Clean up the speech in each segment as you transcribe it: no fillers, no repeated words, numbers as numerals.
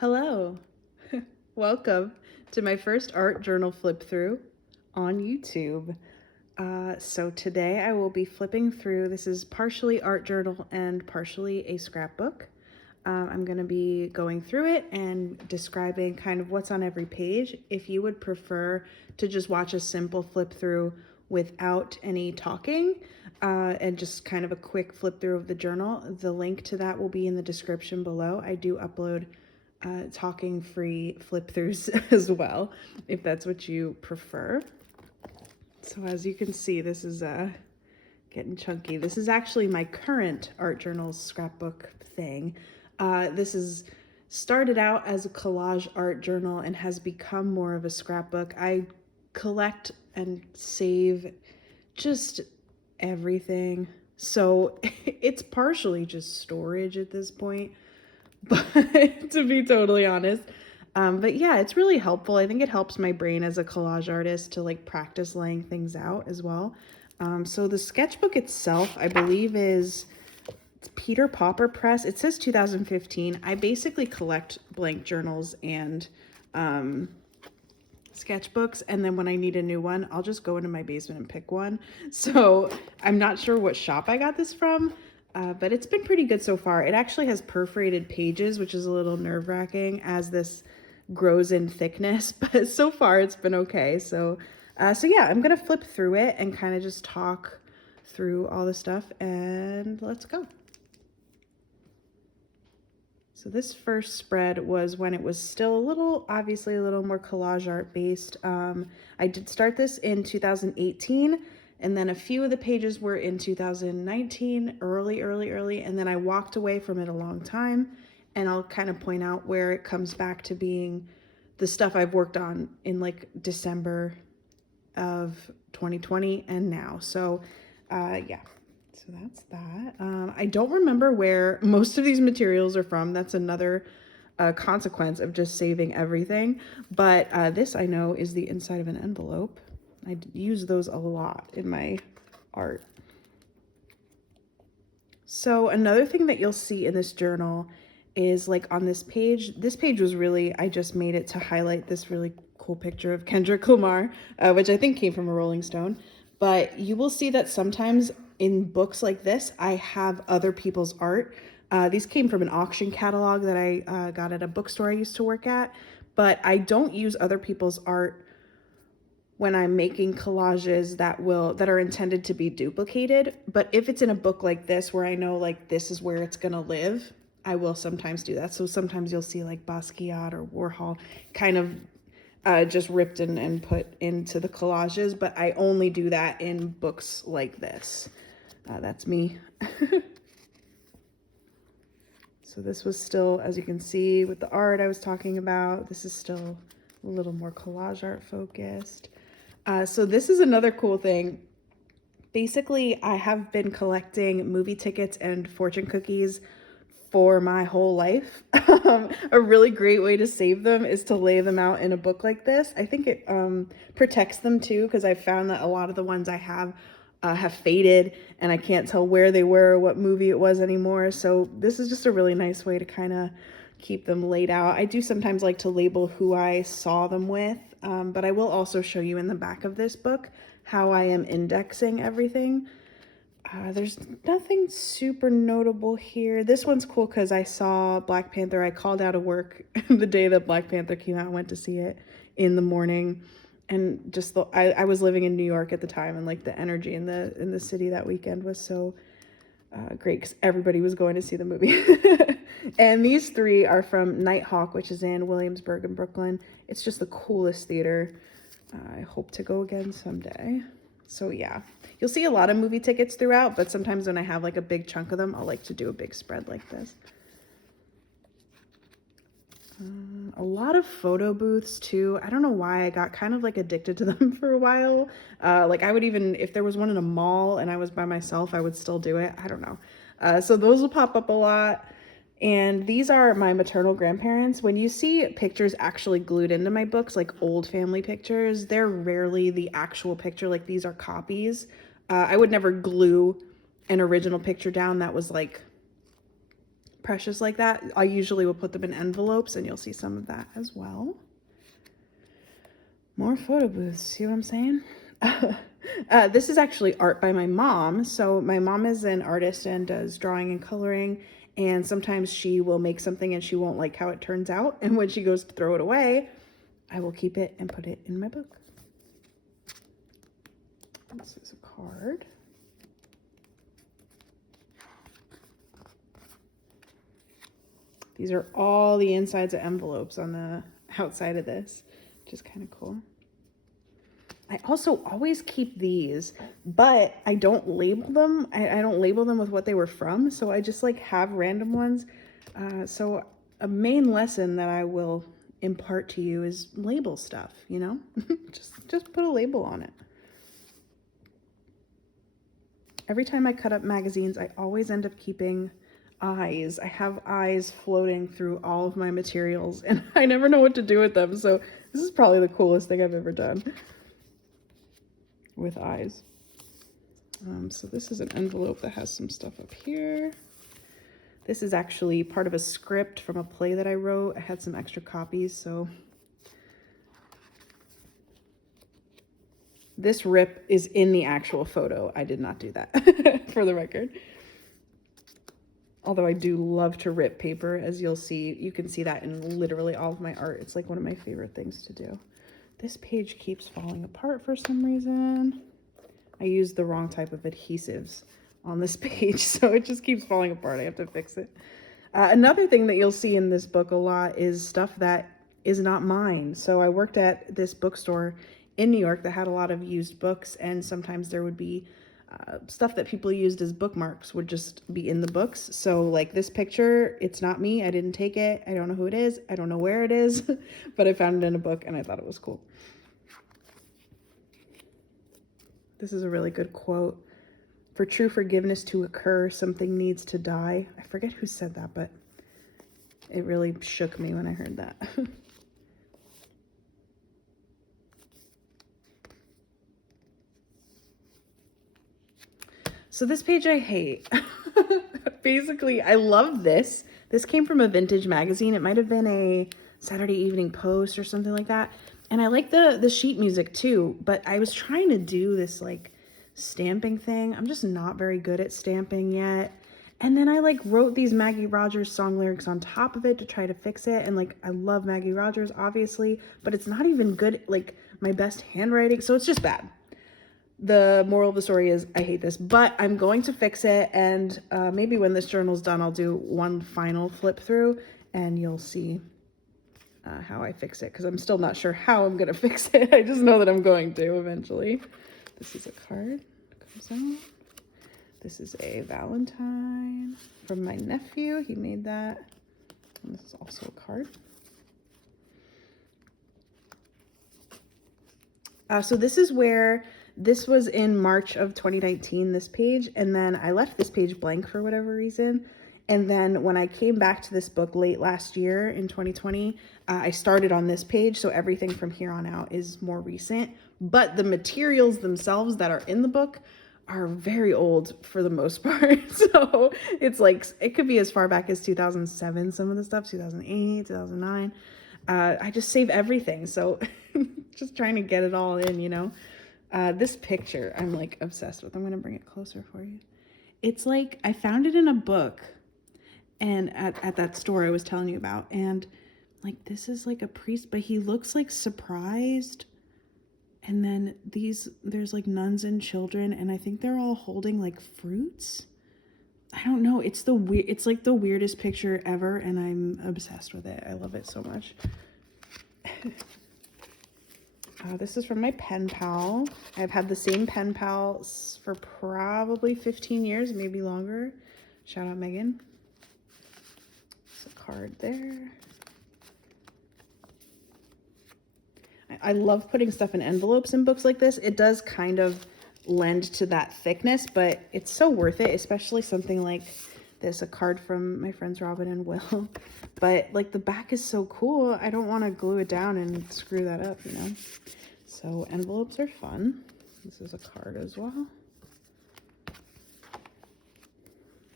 Hello, welcome to my first art journal flip through on YouTube. So today I will be flipping through, this is partially art journal and partially a scrapbook. I'm going to be going through it and describing kind of what's on every page. If you would prefer to just watch a simple flip through without any talking and just kind of a quick flip through of the journal, the link to that will be in the description below. I do upload talking free flip throughs as well, if that's what you prefer. So as you can see, this is getting chunky. This is actually my current art journals scrapbook thing. This is started out as a collage art journal and has become more of a scrapbook. I collect and save just everything. So it's partially just storage at this point, but to be totally honest. But yeah, it's really helpful. I think it helps my brain as a collage artist to like practice laying things out as well. So the sketchbook itself, I believe it's Peter Popper Press. It says 2015. I basically collect blank journals and sketchbooks, and then when I need a new one, I'll just go into my basement and pick one. So I'm not sure what shop I got this from, but it's been pretty good so far. It actually has perforated pages, which is a little nerve-wracking as this grows in thickness, but so far it's been okay. So yeah, I'm gonna flip through it and kind of just talk through all the stuff, and let's go. So this first spread was when it was still obviously a little more collage art based. I did start this in 2018, and then a few of the pages were in 2019, early, and then I walked away from it a long time, and I'll kind of point out where it comes back to being the stuff I've worked on in like December of 2020 and now. So yeah. So that's that. I don't remember where most of these materials are from. That's another consequence of just saving everything. But this I know is the inside of an envelope. I use those a lot in my art. So another thing that you'll see in this journal is like on this page was really, I just made it to highlight this really cool picture of Kendrick Lamar, which I think came from a Rolling Stone. But you will see that sometimes in books like this, I have other people's art. These came from an auction catalog that I got at a bookstore I used to work at, but I don't use other people's art when I'm making collages that are intended to be duplicated. But if it's in a book like this where I know like this is where it's gonna live, I will sometimes do that. So sometimes you'll see like Basquiat or Warhol kind of just ripped and put into the collages, but I only do that in books like this. That's me. So this was still, as you can see with the art I was talking about, this is still a little more collage art focused. So this is another cool thing. Basically, I have been collecting movie tickets and fortune cookies for my whole life. A really great way to save them is to lay them out in a book like this. I think it protects them too, because I found that a lot of the ones I have faded and I can't tell where they were or what movie it was anymore. So this is just a really nice way to kind of keep them laid out. I do sometimes like to label who I saw them with, but I will also show you in the back of this book how I am indexing everything. There's nothing super notable here. This one's cool because I saw Black Panther. I called out of work the day that Black Panther came out. I went to see it in the morning, and just I was living in New York at the time, and like the energy in the city that weekend was so great because everybody was going to see the movie. And these three are from Nighthawk, which is in Williamsburg in Brooklyn. It's just the coolest theater. I hope to go again someday. So yeah, you'll see a lot of movie tickets throughout, but sometimes when I have like a big chunk of them, I'll like to do a big spread like this. A lot of photo booths too. I don't know why I got kind of like addicted to them for a while. Like I would even, if there was one in a mall and I was by myself, I would still do it. I don't know. So those will pop up a lot. And these are my maternal grandparents. When you see pictures actually glued into my books, like old family pictures, they're rarely the actual picture. Like these are copies. I would never glue an original picture down that was like precious like that, I usually will put them in envelopes, and you'll see some of that as well. More photo booths, see what I'm saying? This is actually art by my mom. So my mom is an artist and does drawing and coloring, and sometimes she will make something and she won't like how it turns out, and when she goes to throw it away, I will keep it and put it in my book. This is a card. These are all the insides of envelopes on the outside of this, which is kind of cool. I also always keep these, but I don't label them. I don't label them with what they were from, so I just like have random ones. So a main lesson that I will impart to you is label stuff, you know? just put a label on it. Every time I cut up magazines, I always end up keeping eyes. I have eyes floating through all of my materials, and I never know what to do with them, so this is probably the coolest thing I've ever done with eyes. So this is an envelope that has some stuff up here. This is actually part of a script from a play that I wrote. I had some extra copies, so this rip is in the actual photo. I did not do that, for the record. Although I do love to rip paper, as you'll see. You can see that in literally all of my art. It's like one of my favorite things to do. This page keeps falling apart for some reason. I used the wrong type of adhesives on this page, so it just keeps falling apart. I have to fix it. Another thing that you'll see in this book a lot is stuff that is not mine. So I worked at this bookstore in New York that had a lot of used books, and sometimes there would be stuff that people used as bookmarks would just be in the books. So like this picture, it's not me. I didn't take it. I don't know who it is. I don't know where it is, but I found it in a book and I thought it was cool. This is a really good quote. For true forgiveness to occur, something needs to die. I forget who said that, but it really shook me when I heard that. So this page I hate. Basically, I love this. This came from a vintage magazine. It might have been a Saturday Evening Post or something like that. And I like the sheet music too, but I was trying to do this like stamping thing. I'm just not very good at stamping yet. And then I like wrote these Maggie Rogers song lyrics on top of it to try to fix it. And like, I love Maggie Rogers, obviously, but it's not even good, like my best handwriting. So it's just bad. The moral of the story is I hate this, but I'm going to fix it. And maybe when this journal's done, I'll do one final flip through and you'll see how I fix it, because I'm still not sure how I'm going to fix it. I just know that I'm going to eventually. This is a card that comes out. This is a Valentine from my nephew. He made that. And this is also a card. So this is where, this was in March of 2019, this page, and then I left this page blank for whatever reason. And then when I came back to this book late last year in 2020, I started on this page. So everything from here on out is more recent, but the materials themselves that are in the book are very old for the most part. So it's like, it could be as far back as 2007, some of the stuff, 2008, 2009. I just save everything. So just trying to get it all in, you know. This picture I'm like obsessed with. I'm going to bring it closer for you. It's like, I found it in a book and at that store I was telling you about. And like, this is like a priest, but he looks like surprised. And then there's like nuns and children, and I think they're all holding like fruits. I don't know. It's like the weirdest picture ever, and I'm obsessed with it. I love it so much. This is from my pen pal. I've had the same pen pal for probably 15 years, maybe longer. Shout out Megan. There's a card there. I love putting stuff in envelopes in books like this. It does kind of lend to that thickness, but it's so worth it, especially something like this, a card from my friends Robin and Will. But like, the back is so cool. I don't want to glue it down and screw that up, you know? So envelopes are fun. This is a card as well.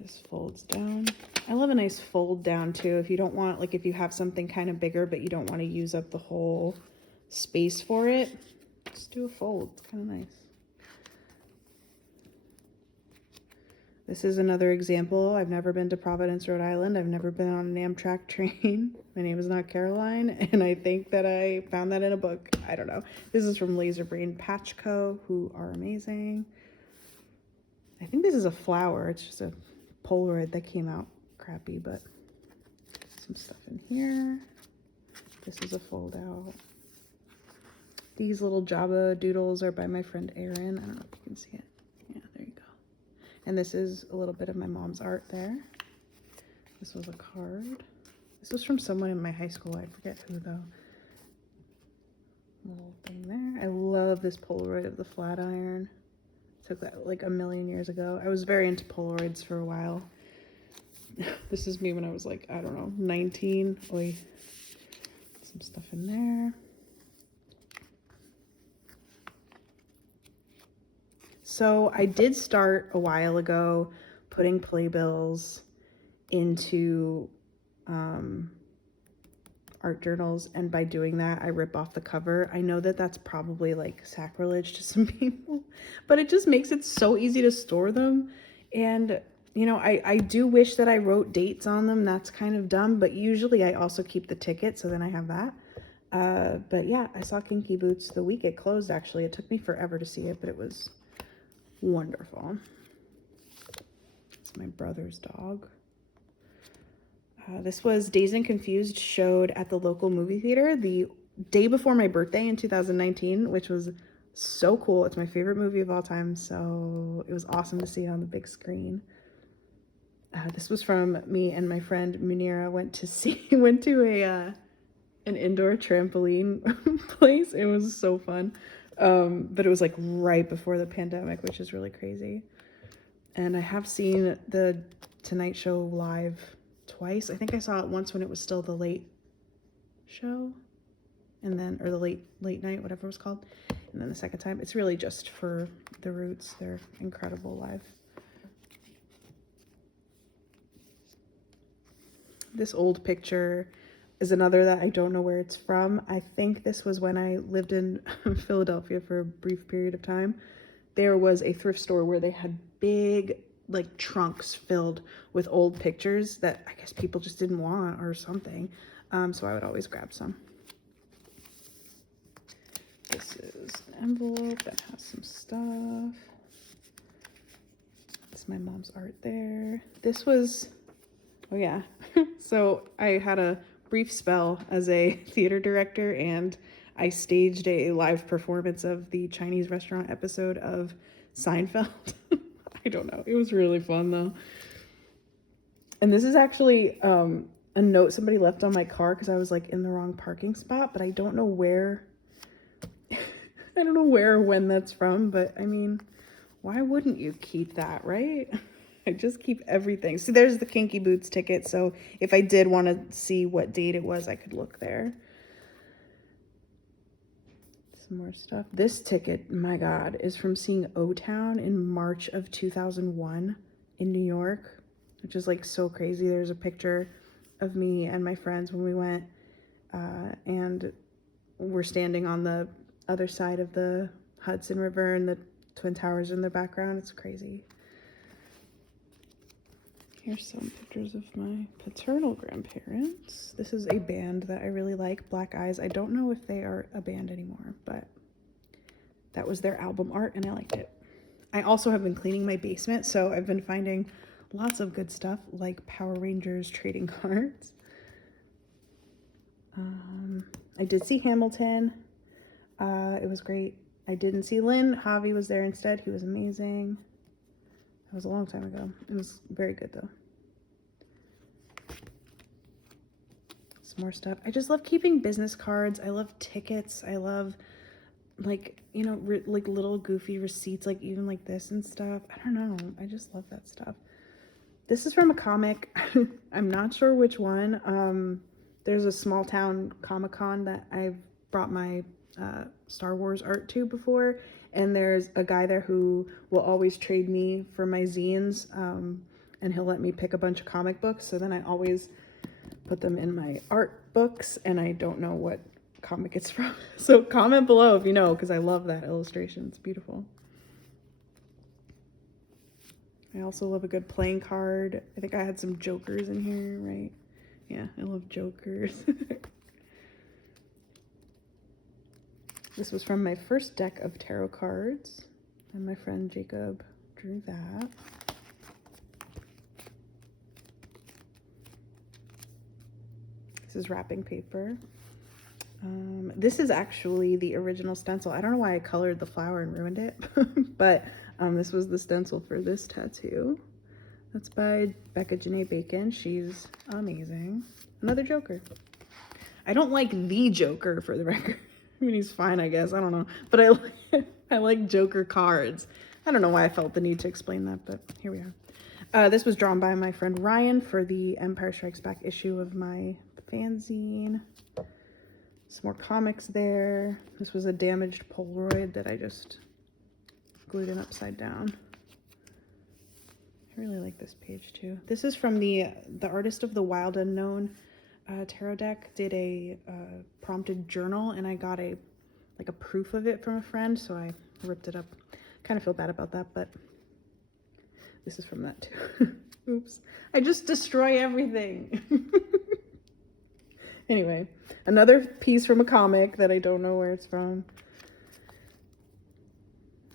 This folds down. I love a nice fold down too. If you don't want, like if you have something kind of bigger, but you don't want to use up the whole space for it, just do a fold. It's kind of nice. This is another example. I've never been to Providence, Rhode Island. I've never been on an Amtrak train. My name is not Caroline, and I think that I found that in a book. I don't know. This is from Laser Brain Patch Co., who are amazing. I think this is a flower. It's just a Polaroid that came out crappy, but some stuff in here. This is a fold out. These little Java doodles are by my friend Erin. I don't know if you can see it. Yeah, there you go. And this is a little bit of my mom's art there. This was a card. This was from someone in my high school. I forget who though. Little thing there. I love this Polaroid of the Flatiron. Took that like a million years ago. I was very into Polaroids for a while. This is me when I was like, I don't know, 19. Oy. Some stuff in there. So I did start a while ago putting playbills into art journals, and by doing that I rip off the cover. I know that that's probably like sacrilege to some people, but it just makes it so easy to store them. And you know, I do wish that I wrote dates on them. That's kind of dumb, but usually I also keep the ticket, so then I have that. But yeah, I saw Kinky Boots the week it closed. Actually, it took me forever to see it, but it was wonderful. It's my brother's dog. This was Dazed and Confused, showed at the local movie theater the day before my birthday in 2019, which was so cool. It's my favorite movie of all time, so it was awesome to see it on the big screen. This was from me and my friend Munira. Went to an indoor trampoline place. It was so fun. But it was like right before the pandemic, which is really crazy. And I have seen the Tonight Show live twice. I think I saw it once when it was still the late show, and then, or the late night, whatever it was called. And then the second time, it's really just for the Roots. They're incredible live. This old picture is another that I don't know where it's from. I think this was when I lived in Philadelphia for a brief period of time. There was a thrift store where they had big like trunks filled with old pictures that I guess people just didn't want or something. So I would always grab some. This is an envelope that has some stuff. It's my mom's art there. This was, oh yeah. So I had a brief spell as a theater director, and I staged a live performance of the Chinese restaurant episode of Seinfeld. I don't know. It was really fun though. And this is actually a note somebody left on my car because I was like in the wrong parking spot, but I don't know where. I don't know where or when that's from, but I mean, why wouldn't you keep that, right? I just keep everything. See, there's the Kinky Boots ticket, so if I did want to see what date it was, I could look there. Some more stuff. This ticket, my God, is from seeing O-Town in March of 2001 in New York, which is like so crazy. There's a picture of me and my friends when we went, and we're standing on the other side of the Hudson River and the Twin Towers in the background. It's crazy. Here's some pictures of my paternal grandparents. This is a band that I really like, Black Eyes. I don't know if they are a band anymore, but that was their album art and I liked it. I also have been cleaning my basement, so I've been finding lots of good stuff like Power Rangers trading cards. I did see Hamilton. It was great. I didn't see Lynn. Javi was there instead. He was amazing. That was a long time ago. It was very good though. Some more stuff. I just love keeping business cards. I love tickets. I love like, you know, like little goofy receipts, like even like this and stuff. I don't know. I just love that stuff. This is from a comic. I'm not sure which one. There's a small town Comic-Con that I've brought my Star Wars art to before, and there's a guy there who will always trade me for my zines. and he'll let me pick a bunch of comic books. So then I always put them in my art books, and I don't know what comic it's from. So comment below if you know, because I love that illustration. It's beautiful. I also love a good playing card. I think I had some jokers in here, right? Yeah, I love jokers. This was from my first deck of tarot cards, and my friend Jacob drew that. This is wrapping paper. This is actually the original stencil. I don't know why I colored the flower and ruined it, but this was the stencil for this tattoo. That's by Becca Janae Bacon. She's amazing. Another Joker. I don't like the Joker, for the record. I mean, he's fine, I guess. I don't know. But I like Joker cards. I don't know why I felt the need to explain that, but here we are. This was drawn by my friend Ryan for the Empire Strikes Back issue of my fanzine. Some more comics there. This was a damaged Polaroid that I just glued in upside down. I really like this page too. This is from the Artist of the Wild Unknown tarot deck. Did a prompted journal, and I got a proof of it from a friend, so I ripped it up. Kind of feel bad about that, but this is from that too. Oops, I just destroy everything. Anyway, another piece from a comic that I don't know where it's from.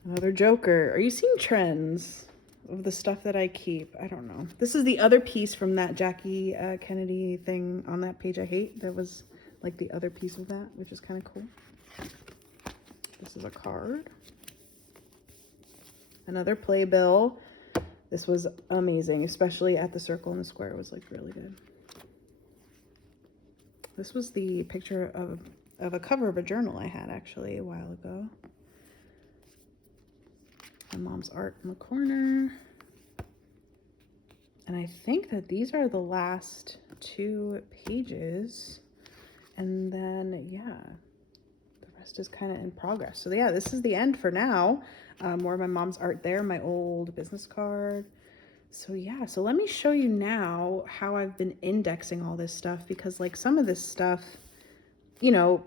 Another Joker. Are you seeing trends of the stuff that I keep? I don't know. This is the other piece from that Jackie Kennedy thing on that page I hate. That was like the other piece of that, which is kind of cool. This is a card. Another playbill. This was amazing, especially at the circle and the square. It was like really good. This was the picture of a cover of a journal I had actually a while ago. My mom's art in the corner. And I think that these are the last 2 pages. And then, yeah, the rest is kind of in progress. So yeah, this is the end for now. More of my mom's art there, my old business card. So yeah, so let me show you now how I've been indexing all this stuff, because like some of this stuff, you know,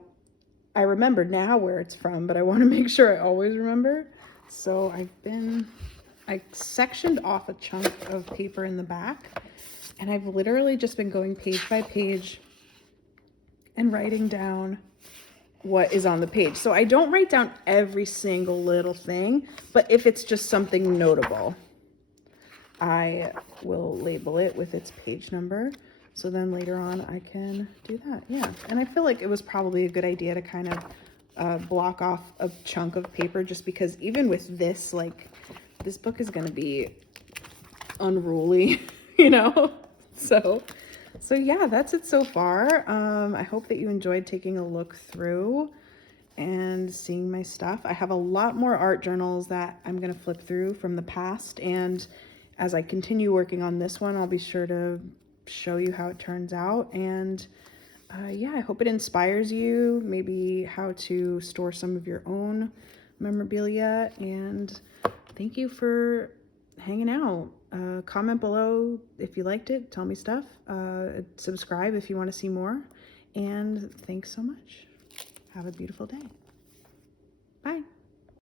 I remember now where it's from, but I want to make sure I always remember. So I sectioned off a chunk of paper in the back, and I've literally just been going page by page and writing down what is on the page. So I don't write down every single little thing, but if it's just something notable, I will label it with its page number. So then later on I can do that. Yeah. And I feel like it was probably a good idea to kind of block off a chunk of paper, just because even with this, like, this book is going to be unruly, you know? So yeah, that's it so far. I hope that you enjoyed taking a look through and seeing my stuff. I have a lot more art journals that I'm going to flip through from the past, and as I continue working on this one, I'll be sure to show you how it turns out. And yeah, I hope it inspires you, maybe how to store some of your own memorabilia. And thank you for hanging out. Comment below if you liked it, tell me stuff. Subscribe if you want to see more. And thanks so much. Have a beautiful day. Bye.